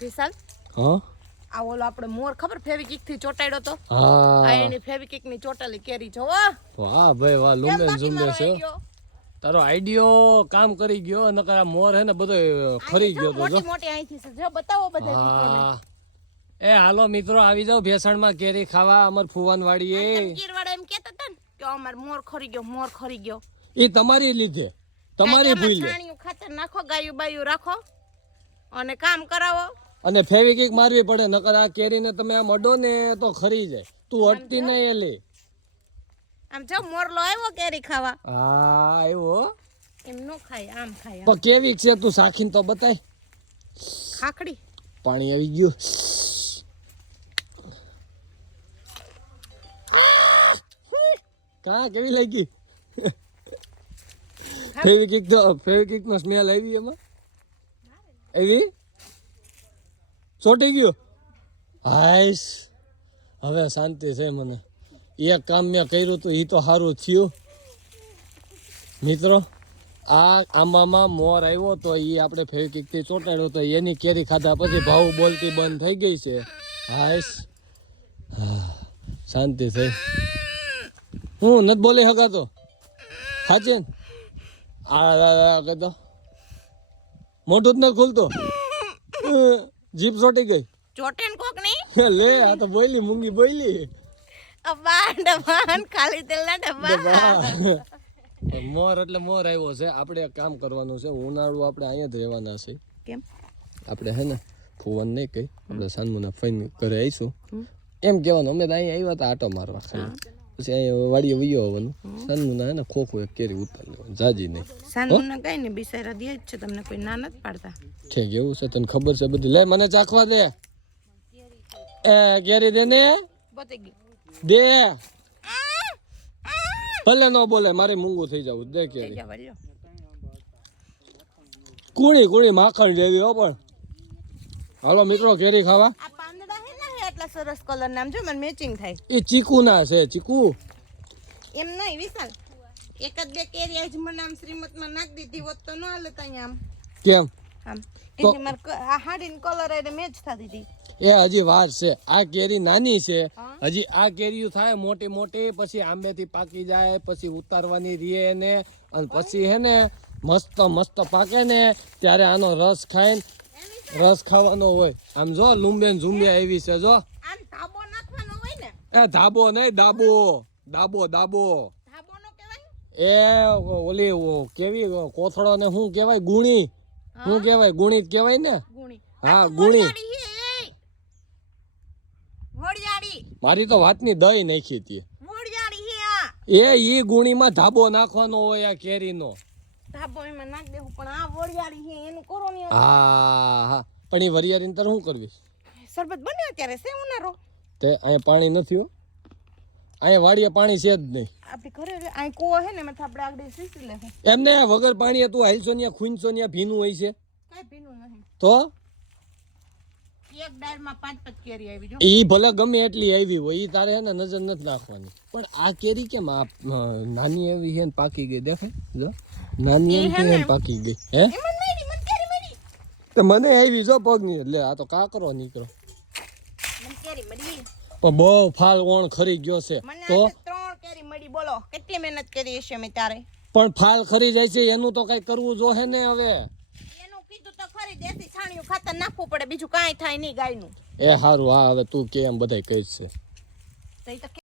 વિશાલ હા આ ઓલો આપણે મોર ખબર ફેવિકિક થી ચોટાડ્યો તો હા આ એની ફેવિકિક ની ચોટાલી કેરી જોવો વાહ ભાઈ વાહ લુંબે ઝુંબે છે તારો આઈડિયો કામ કરી ગયો નકર આ મોર હે ને બધો ખરી ગયો તો જો મોટી મોટી અહીંથી છે જો બતાવો બધા મિત્રોને હા એ હાલો મિત્રો આવી જાવ ભેસણમાં કેરી ખાવા અમર ફુવાન વાડીએ તમકીર વાળા એમ કહેતા હતા ને કે અમાર મોર ખરી ગયો એ તમારી લીધે તમારી ભૂલ છાણિયું ખાતર નાખો ગાયું બાયું રાખો અને કામ કરાવો અને ફેવિકિક મારવી પડે નકર આ કેરીને તમે આમ અડો ને તો ખરી જાય તું અટતી નહીં એલી આમ જો મોરલો આવ્યો કેરી ખાવા હા આવ્યો એમ નો ખાય આમ ખાય પણ કેવી છે તું સાખીને તો બતાય ખાખડી પાણી આવી ગયું કા કેવી લાગી ફેવિકિક નો સ્મેલ આવી એમાં આવી ચોટી ગયો હાઈસ હવે શાંતિ છે મને એક કામ મેં કર્યું તો એ તો સારું થયું મિત્રો આ આંબામાં મોર આવ્યો તો એ આપણે ફેવિકિકથી ચોંટાડ્યો તો એની કેરી ખાધા પછી ભાવ બોલતી બંધ થઈ ગઈ છે હાઈસ શાંતિ થઈ હું નથી બોલી શકાતો સાચે આ કહેતો મોઢું જ નથી ખુલતો જીભ ચોટી ગઈ ચોટેન કોક ની લે આ તો બોલી મૂંગી બોલી અબ્બા ડબાન ખાલી તેલના ડબ્બા મોર એટલે મોર આવ્યો છે આપણે એક કામ કરવાનું છે ઉનાળું આપણે અહીંયા જ રહેવાના છે કેમ આપણે હે ને ફુવન નહીં કઈ આપણે સાનમુના ફઈન ઘરે આવીશું એમ કહેવાનું અમે તો અહીંયા આવ્યા હતા આટો મારવા ખાલી પછી અહીંયા વાડીએ વયો આવવાનું સાનમુના હે ને ખોખું એક કેરી ઉતાર લેવાનું જાજી નહીં સાનમુના કઈ ને બિસારા દે જ છે તમને કોઈ ના નથી પાડતા ઠીક એવું છે તને ખબર છે બધું લે મને ચાખવા દે એ કેરી દે ને બતી ગઈ દે ભલે ન બોલે મારે મૂંગું થઈ જવું દે કેરી કુણી માખણ જેવી હો પણ હાલો મિત્રો કેરી ખાવા આ પાંદડા હે ને એટલા સરસ કલર નામ જો મને મેચિંગ થાય એ ચીકુ ના છે ચીકુ એમ નહીં વિશાલ એક જ બે કેરી આજ મને આમ શ્રીમતમાં નાખ દીધી હોત તો ન હાલે અહીંયા આમ કેમ આમ એની માર આ હાડીન કલર એને મેચ થતી હતી એ હજી વાર છે આ કેરી નાની છે હજી આ કેરીઓ થાય મોટી મોટી પછી આંબેથી પાકી જાય પછી ઉતારવાની રીએ ને અને પછી હે ને મસ્ત પાકે ને ત્યારે આનો રસ ખાઈને રસ ખાવાનો હોય આમ જો લુંબે ઝુંબે આવી છે જો આમ ધાબો નાખવાનો હોય ને એ ધાબો નહીં દાબો ધાબો નો કહેવાય એ ઓલી કેવી કોથળો ને શું કહેવાય ગુણી શું કહેવાય ગુણી જ કહેવાય ને ગુણી હા ગુણી વડિયાળી મારી તો વાતની દઈ નાખી હતી વડિયાળી હે આ એ ઈ ગુણીમાં ધાબો નાખવાનો હોય આ કેરીનો ધાબો એમાં નાખ દેવું પણ આ વડિયાળી હે એનું કરો ને હા પણ એ વરિયાળીને તારે શું કરવી શરબત બન્યો ત્યારે છે ઉનારો તે અહીંયા પાણી નથી હો અહીંયા વાડીએ પાણી છે જ નહીં આપણી ઘરે અહીં કૂવો હે ને એમાંથી આપણે આગળ સીસી લેવું એમને વગર પાણી તું હાલશો ને ખૂંચશો ને ભીનું હોય છે કઈ ભીનું નહીં તો એક ડાળમાં 5-5 કેરી આવી જો ઈ ભલે ગમે એટલી આવી હોય ઈ તારે હે ને નજર નથી નાખવાની પણ આ કેરી કેમ આ નાની એવી હે ને પાકી ગઈ દેખાય જો નાની એવી હે ને પાકી ગઈ હે એમન મેડી મન કેરી મળી તો મને આવી જો પગની લે આ તો કાકરો નીકળો મન કેરી મળી પણ બહુ ફાલ ઓણ ખરી ગયો છે મને તો આજે 3 કેરી મળી બોલો કેટલી મહેનત કરી હશે મે તારે પણ ફાલ ખરી જાય છે એનું તો કઈ કરવું જો હે ને હવે એનું કીધું તો ખરી દેશી છાણિયું ખાતર નાખવું પડે બીજું કાંઈ થાય નહીં ગાયનું એ હારું હા હવે તું કે એમ બધાય કહીશ છે તો ઈ તો